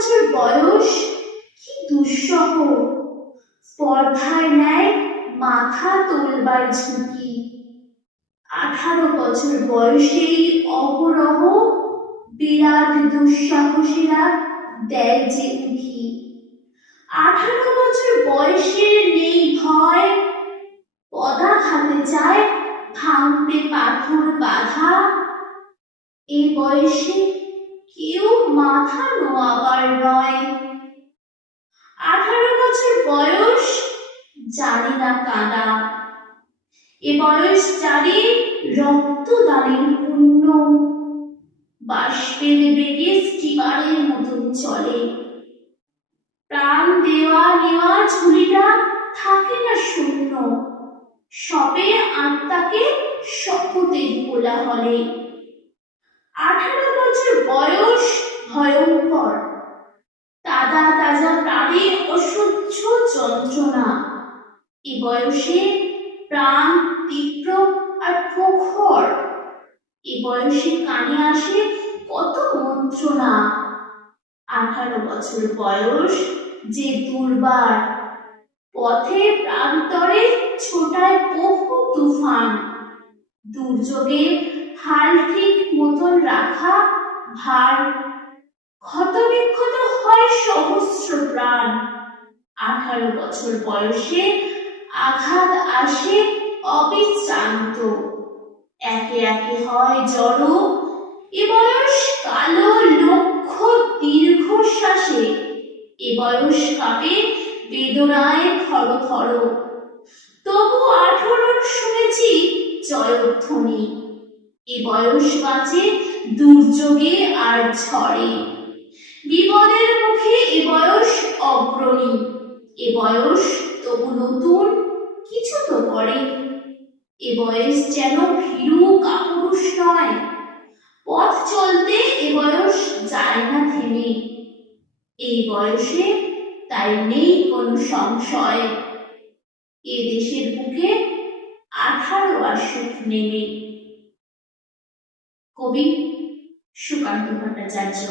বছর বয়স? কি দুঃসহ। স্পর্ধায় নেয় মাথা তোলবার ঝুঁকি। আঠারো বছর বয়সেই অপরহ বিরাট দুঃসাহসীরা দেয় যে উঠি আঠারো বছর বয়সের নেই ভয় পদাঘাতে চায়, ভাঙতে পাথর বাধা। এ বয়সে কেউ মাথা নোয়াবার নয়। আঠারো বছর বয়স, জানি না কাদা। এ বয়স জানি রক্তদানের পুণ্য। বাষ্পের বেগে স্টিমারের মতন চলে। প্রাণ দেওয়া নেওয়া ঝুলিটা থাকে না শূন্য। সবে আত্মাকে শপথের বলা হলে আঠারো বয়স ভয়ঙ্কর। তাজা তাজা প্রাণে অসহ্য যন্ত্রণা। এ বয়সে প্রাণ তীব্র আর প্রখর। এ বয়সে কানে আসে কত মন্ত্রণা। আঠারো বছর বয়স যে দুর্বার। পথে প্রান্তরে ছোটায় বহু তুফান। দুর্যোগে হাল ঠিক মতন রাখা ভার ক্ষত বিক্ষত হয় সহস্র প্রাণ। আঠারো বছর বয়সে আঘাত আসে অবিশ্রান্ত। একে একে হয় জড়। এ বয়স কালো লক্ষ দীর্ঘশ্বাসে। এ বয়স কাঁপে বেদনায় থর থর তবু আঠোরণ শুনেছি জয়ধ্বনি। এ বয়স বাঁচে দুর্যোগে আর ঝড়ে। বিপদের মুখে এ বয়স অগ্রণী। এ বয়স তবু নতুন, কিছু তো করে এ বয়স যেন ভীরু কাপুরুষ নয়। পথ চলতে এ বয়স যায় না থেমে। এই বয়সে তাই নেই কোনো সংশয়। এ দেশের বুকে আঠারো আসুক নেমে। કવિ શુકાંત ભટ્ટાચાર્ય